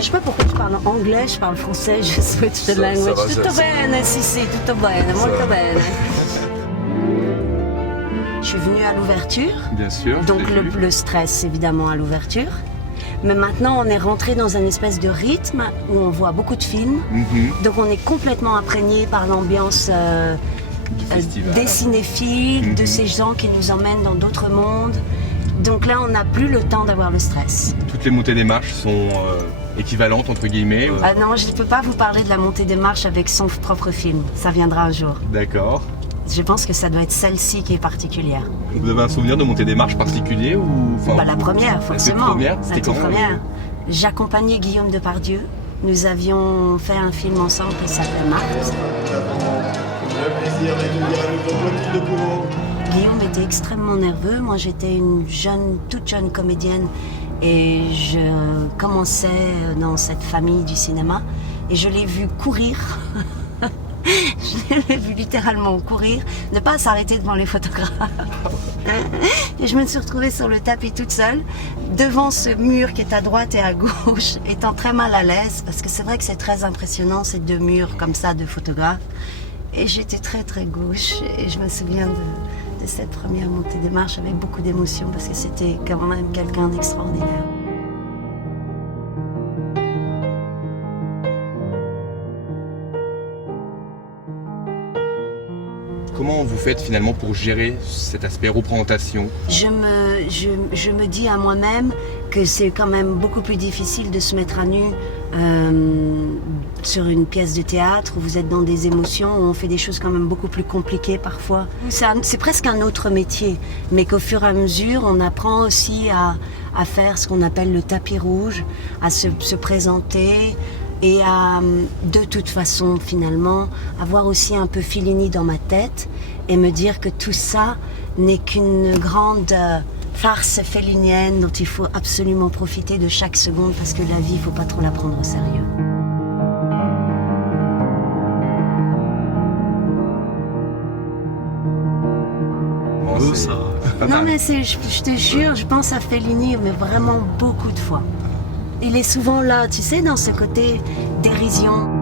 Je sais pas pourquoi je parle anglais, je parle français, je switch the language. Tutto bene, si, tutto bene, molto bene. Je suis venue à l'ouverture. Bien sûr. Donc le stress, évidemment, à l'ouverture. Mais maintenant, on est rentré dans un espèce de rythme où on voit beaucoup de films. Donc on est complètement imprégné par l'ambiance des cinéphiles, de ces gens qui nous emmènent dans d'autres mondes. Donc là, on n'a plus le temps d'avoir le stress. Toutes les montées des marches sont équivalentes, entre guillemets. Ah non, je ne peux pas vous parler de la montée des marches avec son propre film. Ça viendra un jour. D'accord. Je pense que ça doit être celle-ci qui est particulière. Vous avez un souvenir de montée des marches particulier ou la première, forcément. La toute première. J'accompagnais Guillaume Depardieu. Nous avions fait un film ensemble qui s'appelait Marthe. Guillaume était extrêmement nerveux. Moi, j'étais une toute jeune comédienne et je commençais dans cette famille du cinéma et je l'ai vu courir. Je l'ai vu littéralement courir, ne pas s'arrêter devant les photographes. Et je me suis retrouvée sur le tapis toute seule, devant ce mur qui est à droite et à gauche, étant très mal à l'aise, parce que c'est vrai que c'est très impressionnant, ces deux murs comme ça de photographes. Et j'étais très très gauche, et je me souviens de cette première montée des marches avec beaucoup d'émotion, parce que c'était quand même quelqu'un d'extraordinaire. Comment vous faites finalement pour gérer cet aspect représentation ? Je me dis à moi-même que c'est quand même beaucoup plus difficile de se mettre à nu sur une pièce de théâtre où vous êtes dans des émotions, où on fait des choses quand même beaucoup plus compliquées parfois. C'est presque un autre métier, mais qu'au fur et à mesure, on apprend aussi à faire ce qu'on appelle le tapis rouge, à se présenter et à, de toute façon, finalement, avoir aussi un peu Fellini dans ma tête et me dire que tout ça n'est qu'une grande farce fellinienne dont il faut absolument profiter de chaque seconde parce que la vie, il ne faut pas trop la prendre au sérieux. Non mais je te jure, je pense à Fellini, mais vraiment beaucoup de fois. Il est souvent là, tu sais, dans ce côté dérision.